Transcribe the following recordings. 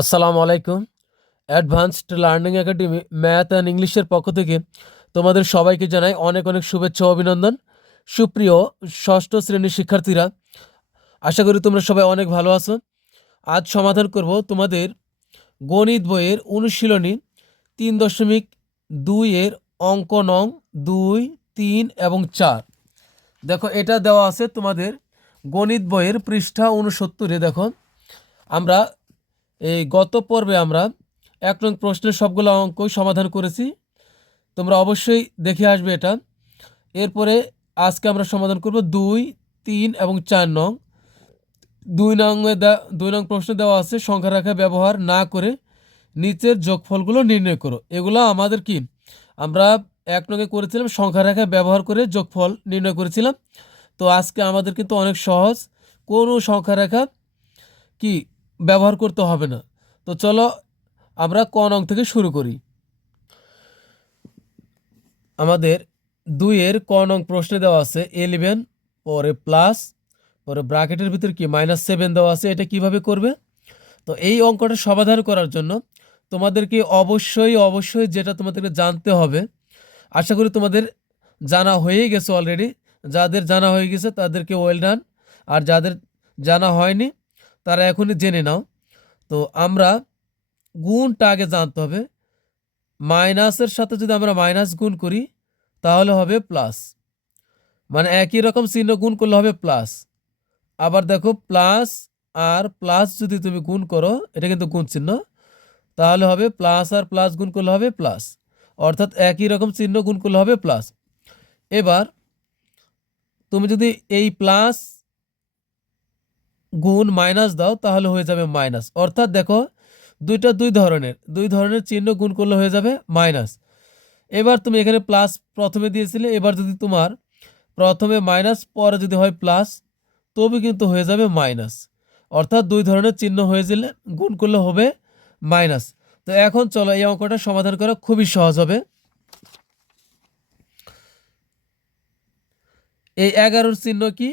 আসসালামু আলাইকুম। Advanced learning academy math and ইংলিশের পক্ষ থেকে তোমাদের সবাইকে জানাই অনেক অনেক শুভেচ্ছা ও অভিনন্দন। সুপ্রিয় ষষ্ঠ শ্রেণীর শিক্ষার্থীরা, আশা করি তোমরা সবাই অনেক ভালো আছো। আজ সমাধান করব তোমাদের গণিত বইয়ের অনুশীলনী 3.2 এর অঙ্ক নং 2, 3 এবং 4। দেখো, এটা দেওয়া আছে তোমাদের গণিত বইয়ের পৃষ্ঠা 69-এ। দেখো, আমরা এই গত পর্বে আমরা 1 নং প্রশ্নের সবগুলো অঙ্কই সমাধান করেছি। তোমরা অবশ্যই দেখে আসবে এটা। এরপরে আজকে আমরা সমাধান করব 2, 3 এবং 4 নং। 2 নং প্রশ্ন দেওয়া আছে সংখ্যা রেখা ব্যবহার না করে নিচের যোগফলগুলো নির্ণয় করো। এগুলো আমাদের কি, আমরা 1 নঙ্গে করেছিলাম সংখ্যা রেখা ব্যবহার করে যোগফল নির্ণয় করেছিলাম। তো আজকে আমাদের কিন্তু অনেক সহজ, কোনো সংখ্যা রেখা কি ব্যবহার করতে হবে না। তো চলো আমরা ক নং থেকে শুরু করি। আমাদের 2 এর ক নং প্রশ্নে দেওয়া আছে 11, পরে প্লাস, পরে ব্র্যাকেটের ভিতর কি -7 দেওয়া আছে। এটা কিভাবে করবে? তো এই অঙ্কটা সমাধান করার জন্য তোমাদেরকে অবশ্যই যেটা তোমাদেরকে জানতে হবে, আশা করি তোমাদের জানা হয়েই গেছে অলরেডি। যাদের জানা হয়ে গেছে তাদেরকে ওয়েল ডান, আর যাদের জানা হয়নি তারা এখনই জেনে নাও। তো আমরা গুণটা আগে জানতে হবে। মাইনাসের সাথে যদি আমরা মাইনাস গুণ করি তাহলে হবে প্লাস, মানে একই রকম চিহ্ন গুণ করলে হবে প্লাস। আবার দেখো, প্লাস আর প্লাস যদি তুমি গুণ করো, এটা কিন্তু গুণ চিহ্ন, তাহলে হবে প্লাস আর প্লাস গুণ করলে হবে প্লাস, অর্থাৎ একই রকম চিহ্ন গুণ করলে হবে প্লাস। এবার তুমি যদি এই প্লাস গুণ মাইনাস দাও তাহলে হয়ে যাবে মাইনাস, অর্থাৎ দেখো দুই ধরনের চিহ্ন গুণ করলে হয়ে যাবে মাইনাস। এবার তুমি এখানে প্লাস প্রথমে দিয়েছিলে, এবার যদি তোমার প্রথমে মাইনাস পরে যদি হয় প্লাস, তবে কিন্তু হয়ে যাবে মাইনাস, অর্থাৎ দুই ধরনের চিহ্ন হয়ে গেলে গুণ করলে হবে মাইনাস। তো এখন চলো এই অঙ্কটা সমাধান করা খুবই সহজ হবে। এই 11-র চিহ্ন কি?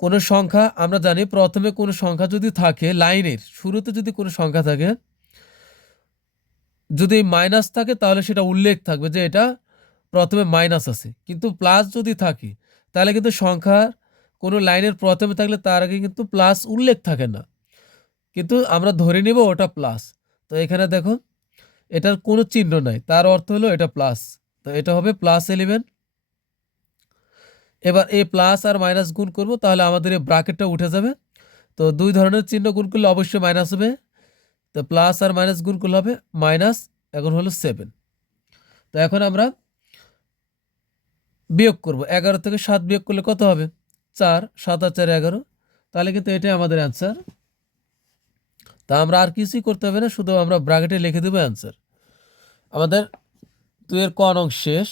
কোনো সংখ্যা, আমরা জানি প্রথমে কোনো সংখ্যা যদি থাকে, লাইনের শুরুতে যদি কোনো সংখ্যা থাকে, যদি মাইনাস থাকে তাহলে সেটা উল্লেখ থাকবে যে এটা প্রথমে মাইনাস আছে। কিন্তু প্লাস যদি থাকে তাহলে কিন্তু সংখ্যার কোনো লাইনের প্রথমে থাকলে তার আগে কিন্তু প্লাস উল্লেখ থাকে না, কিন্তু আমরা ধরে নিব ওটা প্লাস। তো এখানে দেখো, এটার কোনো চিহ্ন নাই, তার অর্থ হলো এটা প্লাস, তো এটা হবে +11। এবার এই প্লাস আর মাইনাস গুণ করব, তাহলে আমাদের এই ব্র্যাকেটটা উঠে যাবে। তো দুই ধরনের চিহ্ন গুণ করলে অবশ্যই মাইনাস হবে, তো প্লাস আর মাইনাস গুণ করলে হবে মাইনাস, এখন হলো 7। তো এখন আমরা বিয়োগ করব, 11 থেকে 7 বিয়োগ করলে কত হবে? 4, 7 আর 4 11, তাহলে কিন্তু এটাই আমাদের অ্যান্সার। তা আমরা আর কিছুই করতে হবে না, শুধু আমরা ব্র্যাকেটে লিখে দেবো অ্যান্সার। আমাদের 2 এর ক নং শেষ।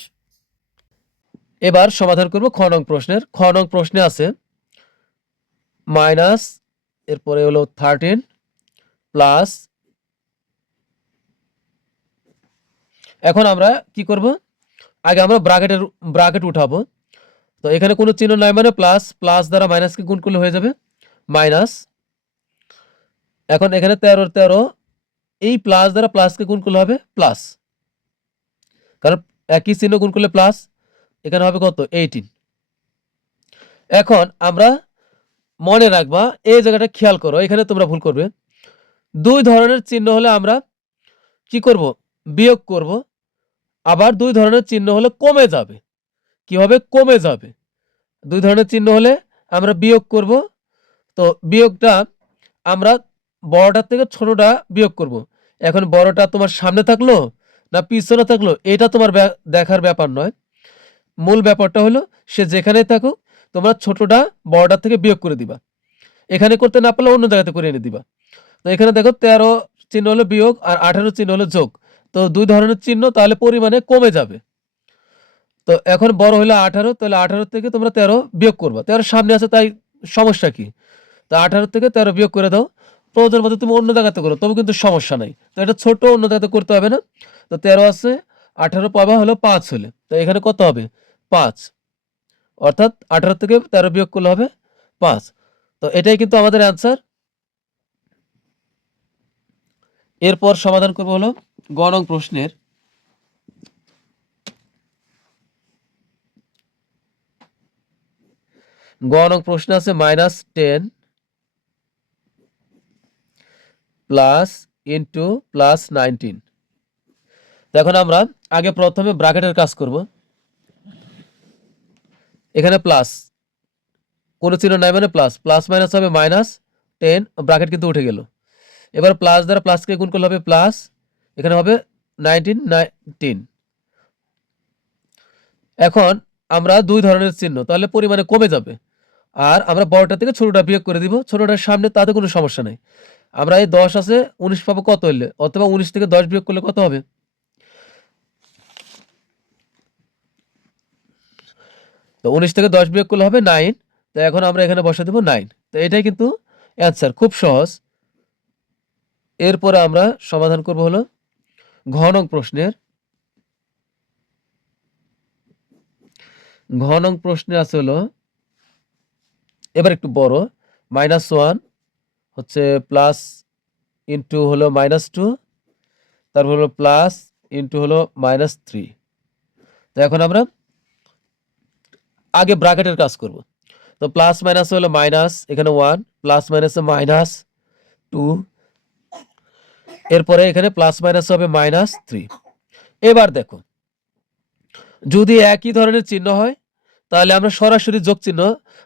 এবার সমাধান করব খ নং প্রশ্নের। খ নং প্রশ্নে আছে মাইনাস, এরপরে হলো 13 প্লাস। এখন আমরা কি করব, আগে আমরা ব্র্যাকেট উঠাবো। তো এখানে কোনো চিহ্ন নাই মানে প্লাস, প্লাস দ্বারা মাইনাসকে গুণ করলে হয়ে যাবে মাইনাস। এখন এখানে 13 এই প্লাস দ্বারা প্লাসকে গুণ করলে হবে প্লাস, কারণ একই চিহ্ন গুণ করলে প্লাস। এখানে হবে কত? 18। এখন আমরা মনে রাখবা, এই জায়গাটা খেয়াল করো, এখানে তোমরা ভুল করবে। দুই ধরনের চিহ্ন হলে আমরা কি করব? বিয়োগ করব। আবার দুই ধরনের চিহ্ন হলে কমে যাবে। কি হবে? কমে যাবে। দুই ধরনের চিহ্ন হলে আমরা বিয়োগ করব। তো বিয়োগটা আমরা বড়টার থেকে ছোটটা বিয়োগ করব। এখন বড়টা তোমার সামনে থাকলো না পিছনে থাকলো, এটা তোমার দেখার ব্যাপার নয়। মূল ব্যাপারটা হলো সে যেখানেই থাকুক, তোমরা ছোটটা বড়টার থেকে বিয়োগ করে দিবা। এখানে করতে না পারলে অন্য জায়গাতে করে এনে দিবা। তো এখানে দেখো 13 চিহ্ন হলো বিয়োগ আর 18 চিহ্ন হলো যোগ। তো দুই ধরনের চিহ্ন তাহলে পরিমাণে কমে যাবে। তো এখন বড় হলো 18, তাহলে 18 থেকে তোমরা 13 বিয়োগ করবা। 13 সামনে আছে তাই সমস্যা কি? তো 18 থেকে 13 বিয়োগ করে দাও। প্রয়োজন মতো তুমি অন্য জায়গাতে করো, তবে কিন্তু সমস্যা নাই। তো এটা ছোট, অন্য জায়গাতে করতে হবে না। তো 13 আছে, 18 পাবা হলো 5 হলে। তো এখানে কত হবে? 5, অর্থাৎ 18 থেকে 13 বিয়োগ করলে হবে 5। তো এটাই কিন্তু আমাদের অ্যান্সার। এরপর সমাধান করবো হলো গ নং প্রশ্নের। গ নং প্রশ্ন আছে -10 প্লাস ইন্টু প্লাস 19। তো এখন আমরা আগে প্রথমে ব্র্যাকেটের কাজ করব। এখানে প্লাস, কোনো চিহ্ন নাই মানে প্লাস, প্লাস মাইনাস হবে -10, ব্র্যাকেট কিন্তু উঠে গেল। এবার প্লাস দ্বারা প্লাসকে গুণ করলে হবে প্লাস, এখানে হবে 19। এখন আমরা দুই ধরনের চিহ্ন, তাহলে পরিমাণে কমে যাবে। আর আমরা বড়টা থেকে ছোটটা বিয়োগ করে দিব, ছোটটার সামনে, তাতে কোনো সমস্যা নেই। আমরা এই 10 আছে 19 পাবো কত হইলে, অথবা 19 থেকে 10 বিয়োগ করলে কত হবে? তো 19 থেকে 10 বিয়োগ করলে হবে 9। তো এখন আমরা এখানে বসা দেবো 9। তো এটাই কিন্তু অ্যান্সার, খুব সহজ। এরপরে আমরা সমাধান করব হলো ঘ নং প্রশ্নের। ঘ নং প্রশ্নে আছে হলো, এবার একটু বড়, -1 হচ্ছে প্লাস ইন্টু হলো -2, তারপর হলো প্লাস ইন্টু হলো -3। তো এখন আমরা আগে ব্র্যাকেটের কাজ করব। তো প্লাস মাইনাস হলো মাইনাস, এখানে 1, প্লাস মাইনাসে -2, এরপরে এখানে প্লাস মাইনাস হবে -3। এবার দেখো, যদি একই ধরনের চিহ্ন হয় তাহলে আমরা সরাসরি যোগ চিহ্ন,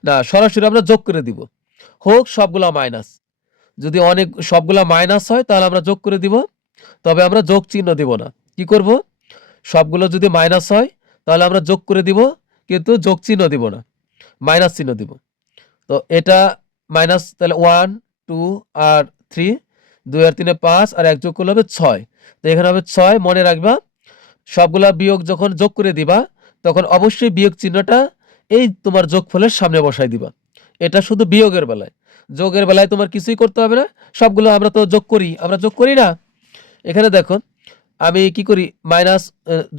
না সরাসরি আমরা যোগ করে দিব, হোক সবগুলা মাইনাস। যদি সবগুলা মাইনাস হয় তাহলে আমরা যোগ করে দিব, তবে আমরা যোগ চিহ্ন দিব না। কি করব? সবগুলো যদি মাইনাস হয় তাহলে আমরা যোগ করে দিব, কিন্তু যোগ চিহ্ন দিব না, মাইনাস চিহ্ন দিব। তো এটা মাইনাস, তাহলে 1 2 আর 3, 2 আর 3 5, আর 1 যোগ করলে হবে 6। তো এখানে হবে 6। মনে রাখবা, সবগুলা বিয়োগ যখন যোগ করে দিবা তখন অবশ্যই বিয়োগ চিহ্নটা এই তোমার যোগফলের সামনে বসাই দিবা। এটা শুধু বিয়োগের বেলায়, যোগের বেলায় তোমার কিছুই করতে হবে না। সবগুলো আমরা তো যোগ করি, আমরা যোগ করি না। এখানে দেখো আমি কি করি, মাইনাস,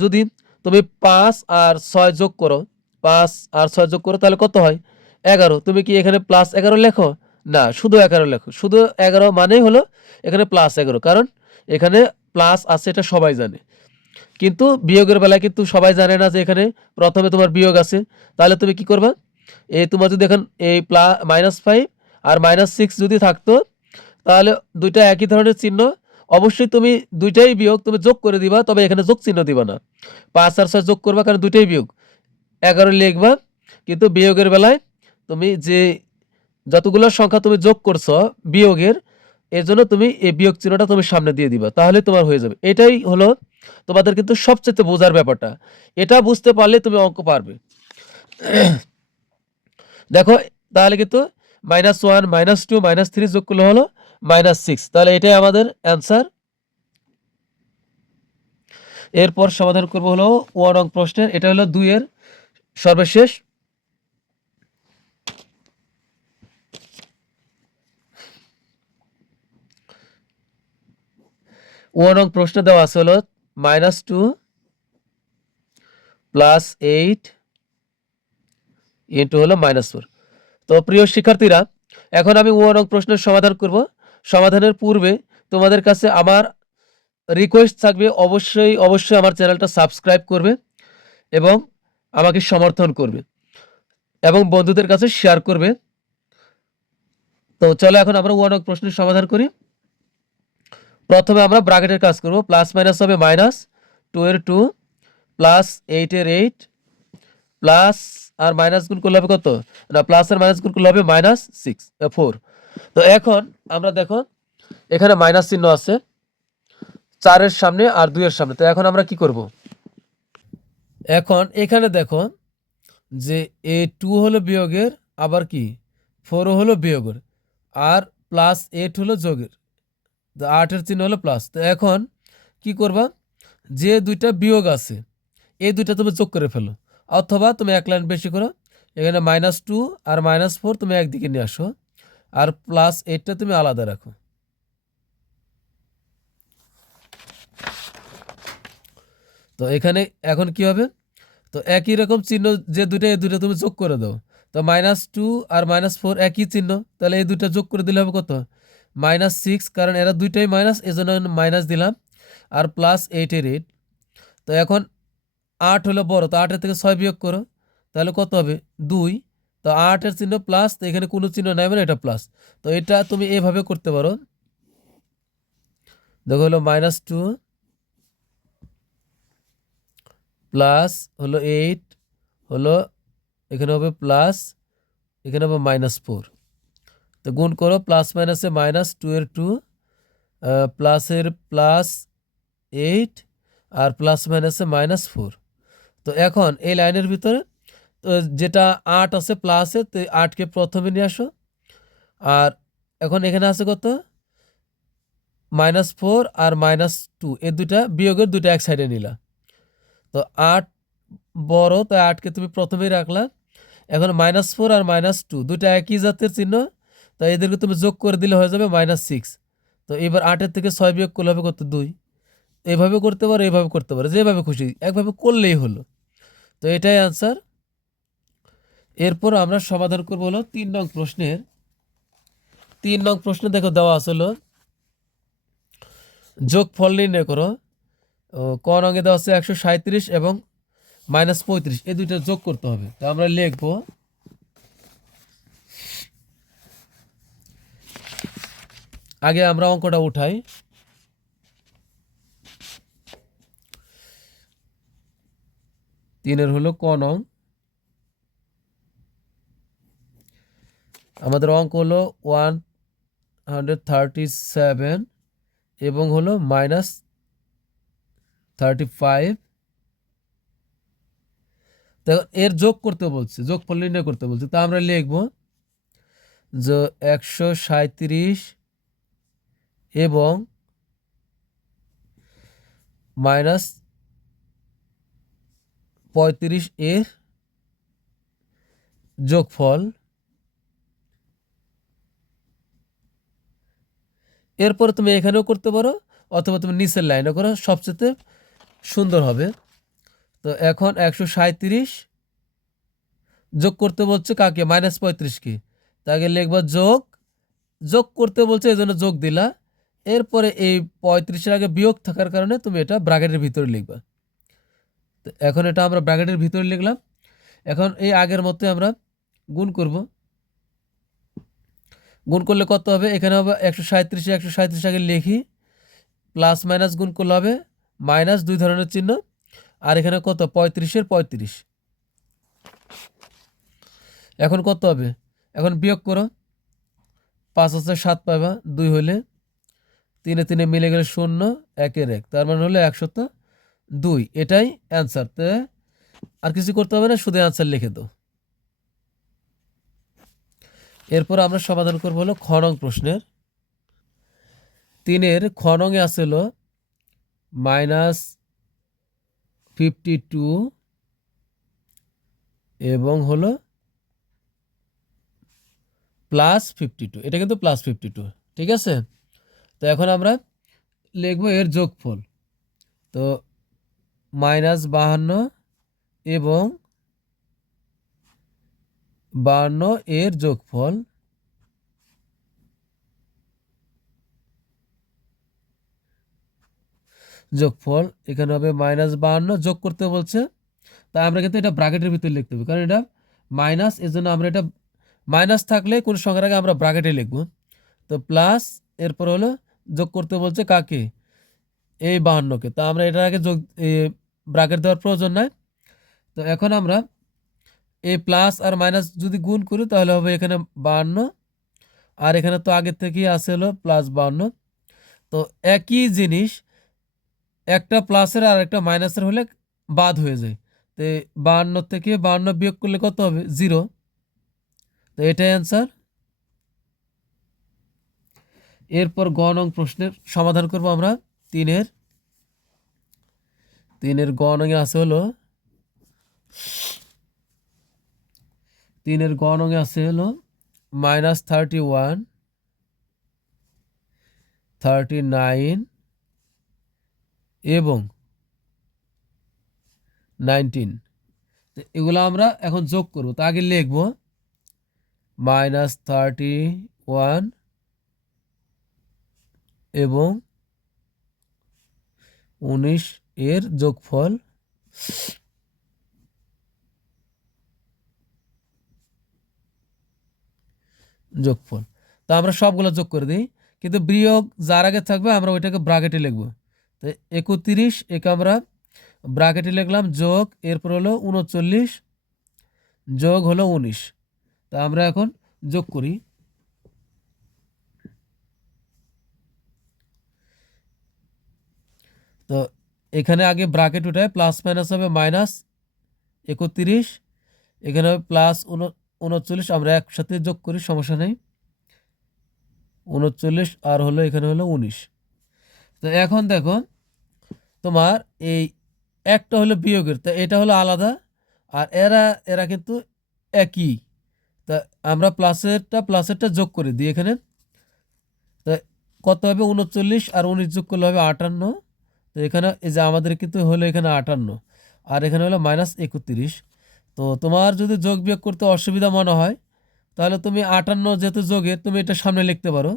যদি তুমি 5 আর 6 যোগ করো, 5 আর 6 যোগ করো তাহলে কত হয়? 11। তুমি কি এখানে +11 লেখো? না, শুধু 11 লেখো। শুধু 11 মানেই হলো এখানে +11, কারণ এখানে প্লাস আছে, এটা সবাই জানে। কিন্তু বিয়োগের বেলায় কিন্তু সবাই জানে না যে এখানে প্রথমে তোমার বিয়োগ আছে। তাহলে তুমি কি করবা, এই তোমার যদি এখন এই -5 আর -6 যদি থাকতো, তাহলে দুইটা একই ধরনের চিহ্ন, অবশ্যই তুমি দুইটাই বিয়োগ তুমি যোগ করে দিবা, তবে এখানে যোগ চিহ্ন দিবা না। 5 আর 6 যোগ করবা, কারণ দুইটাই বিয়োগ, 11 লিখবা। কিন্তু বিয়োগের বেলায় তুমি যে যতগুলো সংখ্যা তুমি যোগ করছো বিয়োগের, এর জন্য তুমি এই বিয়োগ চিহ্নটা তুমি সামনে দিয়ে দিবা, তাহলে তোমার হয়ে যাবে। এটাই হলো তোমাদের কিন্তু সবচেয়ে বোঝার ব্যাপারটা। এটা বুঝতে পারলে তুমি অঙ্ক পারবে। দেখো, তাহলে কিন্তু -1 -2 -3 যোগ করলে হলো -6। তাহলে এটাই আমাদের অ্যান্সার। এরপর সমাধান করব হলো ও নং প্রশ্নের। এটা হলো 2 এর সর্বশেষ। ও নং প্রশ্ন দেওয়া আছে হলো -2 + 8 ইন্টু হলো -4। তো প্রিয় শিক্ষার্থীরা, এখন আমি ও নং প্রশ্নের সমাধান করব। সমাধানের পূর্বে তোমাদের কাছে আমার রিকোয়েস্ট থাকবে, অবশ্যই অবশ্যই আমার চ্যানেলটা সাবস্ক্রাইব করবে এবং আমাকে সমর্থন করবে এবং বন্ধুদের কাছে শেয়ার করবে। তো চলো এখন আমরা ও নং প্রশ্নের সমাধান করি। প্রথমে আমরা ব্র্যাকেটের কাজ করব। প্লাস মাইনাস হবে -2 এর 2 প্লাস 8 এর 8, প্লাস আর মাইনাস গুণ করলে হবে কত? না, প্লাস আর মাইনাস গুণ করলে হবে -4। তো এখন আমরা দেখো, এখানে মাইনাস চিহ্ন আছে 4 এর সামনে আর 2 এর সামনে। তো এখন আমরা কি করব? এখন এখানে দেখো যে A2 হলো বিয়োগের, আবার কি 4 হলো বিয়োগের, আর +8 হলো যোগের। তো 8 এর চিহ্ন হলো প্লাস। তো এখন কি করবা, যে দুইটা বিয়োগ আছে এই দুইটা তুমি যোগ করে ফেলো, অথবা তুমি এক লাইন বেশি করো, এখানে -2 আর -4 তুমি একদিকে নিয়ে আসো, আর +8টা তুমি আলাদা রাখো। তো এখানে এখন কি হবে, তো একই রকম চিহ্ন যে দুইটা, এই দুইটা তুমি যোগ করে দাও। তো -2 আর -4 একই চিহ্ন, তাহলে এই দুইটা যোগ করে দিলে হবে কত? -6, কারণ এরা দুইটাই মাইনাস, এজন্য মাইনাস দিলাম, আর +8 তো এখন 8 হলো বড়, তো 8 থেকে 6 বিয়োগ করো, তাহলে কত হবে 2। তো 8 চিহ্ন প্লাস, তো এখানে কোনো চিহ্ন নাই মানে এটা প্লাস। তো এটা তুমি এভাবে করতে পারো, দেখো হলো -2 প্লাস হলো 8 হলো, এখানে হবে প্লাস, এখানে হবে -4। তো গুণ করো, প্লাস মাইনাসে -2 এর 2, প্লাসের +8 আর প্লাস মাইনাসে -4। তো এখন এই লাইনের ভিতরে তো যেটা 8 আছে প্লাসে, তো 8কে প্রথমে নিয়ে আসো, আর এখন এখানে আছে কত -4 আর -2, এই দুইটা বিয়োগের দুইটা এক সাইডে নিলা। তো 8 বড়, তাই 8কে তুমি প্রথমেই রাখলা। এখন -4 আর -2 দুইটা একই জাতের চিহ্ন, তাই এদেরকে তুমি যোগ করে দিলে হয়ে যাবে -6। তো এবার 8 থেকে 6 বিয়োগ করলে হবে কত 2। এইভাবে করতে পারো, এইভাবে করতে পারো, যেভাবে খুশি একভাবে করলেই হলো। তো এটাই আনসার। এরপর আমরা সমাধান করবো হলো 3 নং প্রশ্নের। 3 নং প্রশ্নে দেখো দেওয়া আসলো যোগফল নির্ণয় করো। ক রঙে দেওয়া আছে 137 এবং -35, এই দুইটা যোগ করতে হবে। তো আমরা লিখবো, আগে আমরা অঙ্কটা উঠাই। তিনের হলো ক নং, আমাদের অঙ্ক হলো 137 এবং হলো -35। তো এর যোগ করতে বলছে, যোগফল নির্ণয় করতে বলছে। তা আমরা লিখবো যে 137 এবং -35 এর যোগফল। এরপর তুমি এখানেও করতে পারো, অথবা তুমি নিচের লাইনে করো, সবচেয়ে সুন্দর হবে। তো এখন 137 যোগ করতে বলছে কাকে, -35কে। তাকে লিখবা যোগ, যোগ করতে বলছে এই জন্য যোগ দিলা। এরপরে এই 35-এর আগে বিয়োগ থাকার কারণে তুমি এটা ব্র্যাকেটের ভিতরে লিখবা। তো এখন এটা আমরা ব্র্যাকেটের ভিতরে লিখলাম। এখন এই আগের মতো আমরা গুণ করব। গুণ করলে কত হবে, এখানে হবে 137, 137 আগে লিখি, প্লাস মাইনাস গুণ করলে হবে মাইনাস, দুই ধরনের চিহ্ন, আর এখানে কত 35-এর 35। এখন কত হবে, এখন বিয়োগ করো, 5 আছে 7 পাবা, 2 হলে 3 3 মিলে গেলে 0, 1 এর 1, তার মানে হলো 102। এটাই অ্যান্সার। তো আর কিছু করতে হবে না, শুধু অ্যান্সার লিখে দাও। এরপর আমরা সমাধান করব হলো খ নং প্রশ্নের। 3-এর খ নংয়ে আছে হলো -52 এবং হলো +52, এটা কিন্তু +52, ঠিক আছে। তো এখন আমরা লিখবো এর যোগফল। তো -52 এবং 52 এর যোগফল। যোগফল এখানে হবে -52, যোগ করতে বলছে, তাই আমরা কিন্তু এটা ব্র্যাকেটের ভিতরে লিখতে হবে, কারণ এটা মাইনাস, এর জন্য আমরা এটা মাইনাস থাকলে কোন সংখ্যার আগে আমরা ব্র্যাকেটে লিখবো। তো প্লাস, এরপর হলো যোগ করতে বলছে কাকে, এই 52কে। তা আমরা এটার আগে যোগ ব্র্যাকেট দেওয়ার প্রয়োজন নাই। তো এখন আমরা এই প্লাস আর মাইনাস যদি গুণ করি তাহলে হবে এখানে 52, আর এখানে তো আগের থেকেই আসে হলো +52। তো একই জিনিস একটা প্লাসের আর একটা মাইনাসের হলে বাদ হয়ে যায়। তো 52 থেকে 52 বিয়োগ করলে কত হবে 0। তো এটাই অ্যান্সার। এরপর গ নং প্রশ্নের সমাধান করব আমরা। 3-এর গ নংয়ে আছে হলো 3-এর গ নংয়ে আছে হলো -31, 39 এবং 19। এগুলো আমরা এখন যোগ করব। তো আগে লিখব -31 এবং 19 এর যোগফল তো আমরা সবগুলো যোগ করে দিই, কিন্তু বিয়োগ যার আগে থাকবে আমরা ওইটাকে ব্রাকেটে লিখবো। তো 31 একে আমরা ব্রাকেটে লিখলাম, যোগ এরপর হলো 39 যোগ হলো 19। তা আমরা এখন যোগ করি। তো এখানে আগে ব্রাকেট উঠায় প্লাস মাইনাস হবে মাইনাস 31, এখানে হবে প্লাস 39, আমরা একসাথে যোগ করি, সমস্যা নেই। 39 আর হলো এখানে হলো 19। তো এখন দেখো তোমার এই একটা হলো বিয়োগের, তা এটা হলো আলাদা, আর এরা এরা কিন্তু একই। তা আমরা প্লাসেরটা যোগ করে দিই এখানে। তা কত হবে? 39 আর 19 যোগ করলে হবে 58। তো এখানে এই যে আমাদের কিন্তু হলো এখানে 58, আর এখানে হলো মাইনাস 31। তো তোমার যদি যোগ বিয়োগ করতে অসুবিধা মনে হয় তাহলে তুমি 58 যেহেতু যোগে তুমি এটা সামনে লিখতে পারো,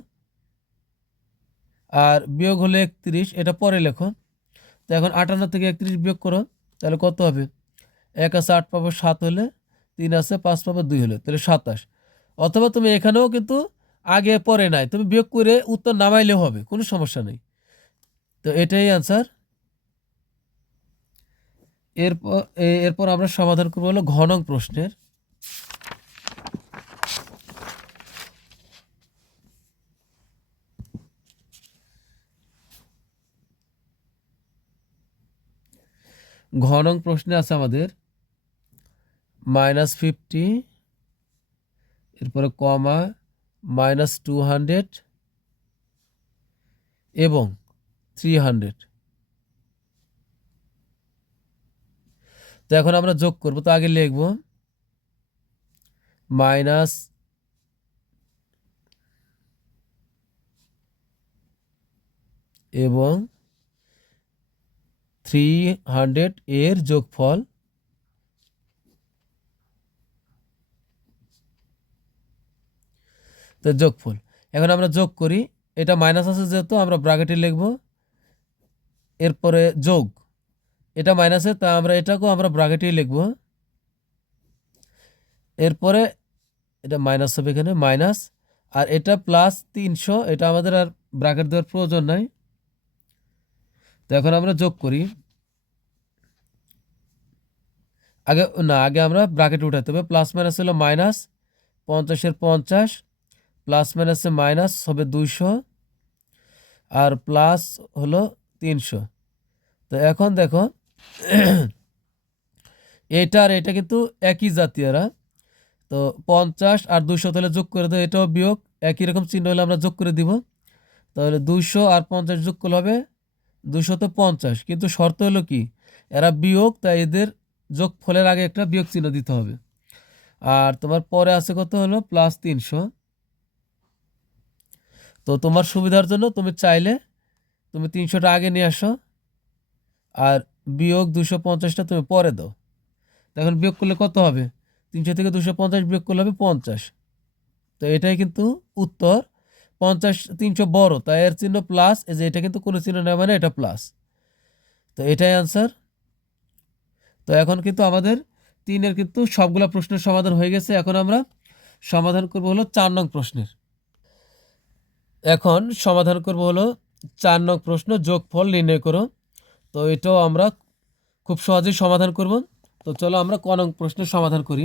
আর বিয়োগ হলে 31 এটা পরে লেখো। তো এখন 58 থেকে 31 বিয়োগ করো, তাহলে কত হবে? 1 আছে 8 পাবো, 7 হলে 3 আছে 5 পাবো, 2 হলে, তাহলে 27। অথবা তুমি এখানেও কিন্তু আগে পরে নাই, তুমি বিয়োগ করে উত্তর নামাইলেও হবে, কোনো সমস্যা নেই। তো এটাই আনসার। এরপর আমরা সমাধান করবো হলো ঘ নং প্রশ্নের। ঘ নং প্রশ্নে আছে আমাদের -50, এরপরে কমা -200 এবং 300। তো এখন আমরা যোগ করব, তো আগে লিখব মাইনাস এবং 300 এর যোগফল, তো যোগফল এখন আমরা যোগ করি। এটা মাইনাস আছে যেহেতু আমরা ব্র্যাকেটে লিখব, এরপরে যোগ, এটা মাইনাসে তা আমরা এটাকেও আমরা ব্র্যাকেটেই লিখব, এরপরে এটা মাইনাস হবে এখানে মাইনাস, আর এটা প্লাস 300, এটা আমাদের আর ব্র্যাকেট দেওয়ার প্রয়োজন নাই। তো এখন আমরা যোগ করি, আগে আমরা ব্র্যাকেট উঠাতে হবে। প্লাস মাইনাস হলো মাইনাস, 50-এর 50 প্লাস মাইনাসে মাইনাস হবে 200, আর প্লাস হলো 300। তো এখন দেখো এটা আর এটা কিন্তু একই জাতীয়রা, তো 50 আর 200 তাহলে যোগ করে দেবো, এটাও বিয়োগ, একই রকম চিহ্ন হলে আমরা যোগ করে দিব। তাহলে 200 আর 50 যোগ করলে হবে 250, কিন্তু শর্ত হলো কি এরা বিয়োগ, তাই এদের যোগ ফলের আগে একটা বিয়োগ চিহ্ন দিতে হবে। আর তোমার পরে আছে কত হলো প্লাস 300। তো তোমার সুবিধার জন্য তুমি চাইলে তুমি 300টা আগে নিয়ে আসো, আর বিয়োগ 250টা তুমি পরে দাও। এখন বিয়োগ করলে কত হবে? 300 থেকে 250 বিয়োগ করলে হবে 50। তো এটাই কিন্তু উত্তর। 50 300 বড়, তাই এর চিহ্ন প্লাস, এই যে এটা কিন্তু কোনো চিহ্ন নেই মানে এটা প্লাস। তো এটাই আনসার। তো এখন কিন্তু আমাদের 3-এর কিন্তু সবগুলা প্রশ্নের সমাধান হয়ে গেছে। এখন আমরা সমাধান করব হলো 4 নং প্রশ্নের। এখন সমাধান করব হলো 4 নং প্রশ্ন, যোগফল নির্ণয় করো। তো এটাও আমরা খুব সহজেই সমাধান করব। তো চলো আমরা ক নং প্রশ্নের সমাধান করি।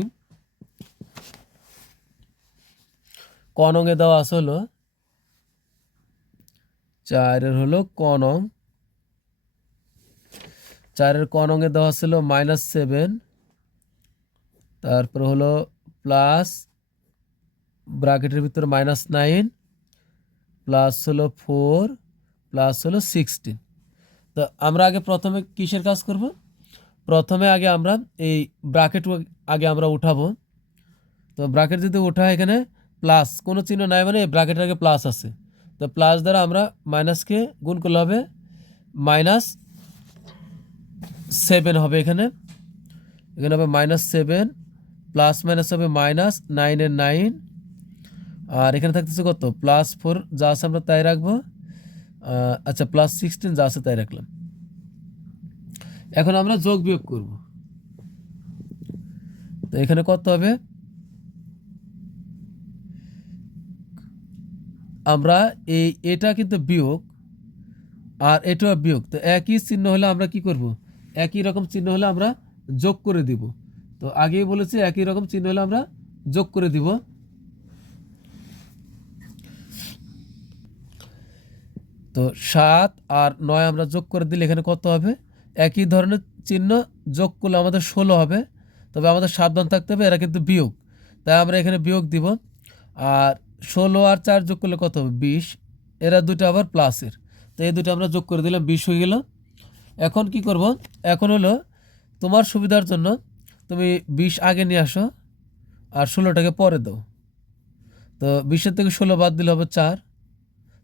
ক নংয়ে দেওয়া আছে হলো 4-এর হলো ক নং, 4-এর ক নংয়ে দেওয়া ছিল -7, তারপর হলো প্লাস ব্র্যাকেটের ভিতরে -9 প্লাস হলো 4 প্লাস হলো 16। তো আমরা আগে প্রথমে কিসের কাজ করব? প্রথমে আগে আমরা এই ব্র্যাকেট আগে আমরা উঠাবো। তো ব্র্যাকেট যদি উঠা, এখানে প্লাস কোনো চিহ্ন নাই মানে এই ব্র্যাকেটের আগে প্লাস আছে, তো প্লাস দ্বারা আমরা মাইনাসকে গুণ করলে হবে -7 হবে। এখানে হবে -7 প্লাস মাইনাস হবে -9-এর 9, আর এখানে থাকতেছে কত? +4, যা আছে আমরা তাই রাখবো, আচ্ছা +16 যা আছে তাই রাখলাম। এখন আমরা যোগ বিয়োগ করব। তো এখানে কত হবে, আমরা এটা কিন্তু বিয়োগ আর এটাও বিয়োগ, তো একই চিহ্ন হলে আমরা কি করব, একই রকম চিহ্ন হলে আমরা যোগ করে দিব। তো আগেই বলেছি একই রকম চিহ্ন হলে আমরা যোগ করে দিব। তো 7 আর 9 আমরা যোগ করে দিলে এখানে কত হবে, একই ধরনের চিহ্ন যোগ করলে আমাদের 16 হবে। তবে আমাদের সাবধান থাকতে হবে, এরা কিন্তু বিয়োগ, তাই আমরা এখানে বিয়োগ দিব। আর 16 আর 4 যোগ করলে কত হবে 20, এরা দুটো আবার প্লাসের, তো এই দুটো আমরা যোগ করে দিলাম, 20 হয়ে গেল। এখন কি করব, এখন হলো তোমার সুবিধার জন্য তুমি 20 আগে নিয়ে আসো আর 16টাকে পরে দাও। তো 20-এর থেকে 16 বাদ দিলে হবে 4,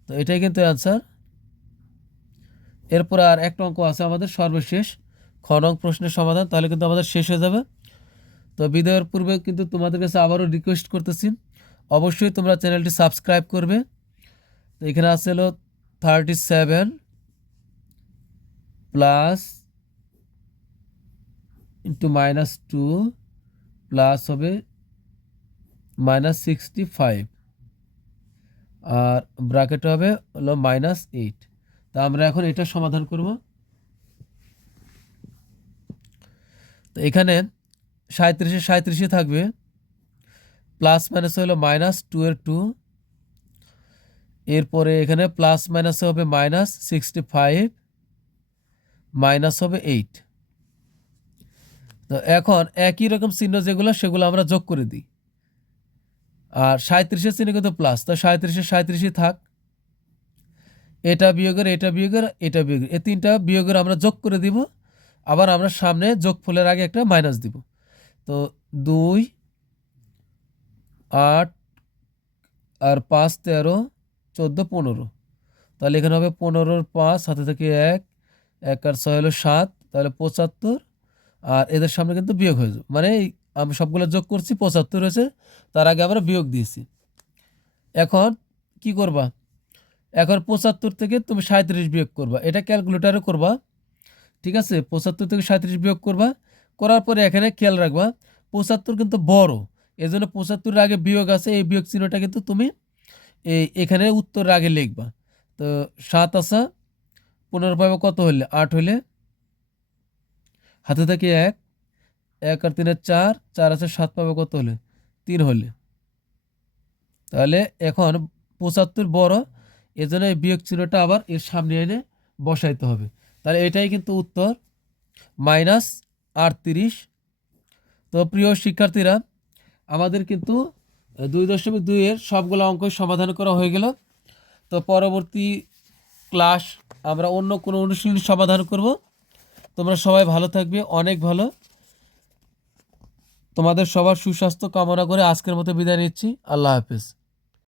তো এটাই কিন্তু অ্যান্সার। এরপর আর একটা অঙ্ক আছে আমাদের সর্বশেষ, খ নং প্রশ্নের সমাধান, তাহলে কিন্তু আমাদের শেষ হয়ে যাবে। তো বিদায়ের পূর্বে কিন্তু তোমাদের কাছে আবারও রিকোয়েস্ট করতেছি, অবশ্যই তোমরা চ্যানেলটি সাবস্ক্রাইব করবে। তো এখানে আছে হলো 37 প্লাস ইন্টু -2 প্লাস হবে -65 আর ব্র্যাকেট হবে হলো -8। তা আমরা এখন এটা সমাধান করব। তো এখানে 37 থাকবে, প্লাস মাইনাস হলো -2 এর 2, এরপরে এখানে প্লাস মাইনাস হবে -65 মাইনাস হবে 8। তো এখন একই রকম চিহ্ন যেগুলো সেগুলো আমরা যোগ করে দিই। আর 37-এর চিহ্ন কিন্তু প্লাস, তো 37-37ই থাক, এটা বিয়োগের এটা বিয়োগের এটা বিয়োগের, এই তিনটা বিয়োগের আমরা যোগ করে দিব। আবার আমরা সামনে যোগফলের আগে একটা মাইনাস দিব। তো 2 8 আর 5 13 14 15, তাহলে এখানে হবে 15-র 5 হাতে থেকে 1 1 আর 6 হলো 7, তাহলে 75। আর এদের সামনে কিন্তু বিয়োগ হয়ে যাবে, মানে আমি সবগুলো যোগ করছি 75 হয়েছে, তার আগে আমরা বিয়োগ দিয়েছি। এখন কি করবা, এখন 75 থেকে তুমি 37 বিয়োগ করবা, এটা ক্যালকুলেটারে করবা, ঠিক আছে। 75 থেকে 37 বিয়োগ করবা, করার পরে এখানে খেয়াল রাখবা 75 কিন্তু বড়, এই জন্য 75-এর আগে বিয়োগ আছে, এই বিয়োগ চিহ্নটা কিন্তু তুমি এখানে উত্তর আগে লিখবা। তো 7 আসা 15 পাবে কত হলে 8 হলে, হাতে থেকে 1 1 আর 3 4 4 আছে 7 পাবে কত হলে 3 হলে। তাহলে এখন 75 বড়, এজন্য এই বিয়োগ চিহ্নটা আবার এর সামনে এনে বসাইতে হবে। তাহলে এটাই কিন্তু উত্তর -38। তো প্রিয় শিক্ষার্থীরা, আমাদের কিন্তু 2.2 এর সবগুলো অঙ্ক সমাধান করা হয়ে গেল। তো পরবর্তী ক্লাস আমরা অন্য কোনো অনুশীলনী সমাধান করব। তোমরা সবাই ভালো থাকবে, অনেক ভালো। তোমাদের সবার সুস্বাস্থ্য কামনা করে আজকের মতো বিদায় নিচ্ছি। আল্লাহ হাফেজ।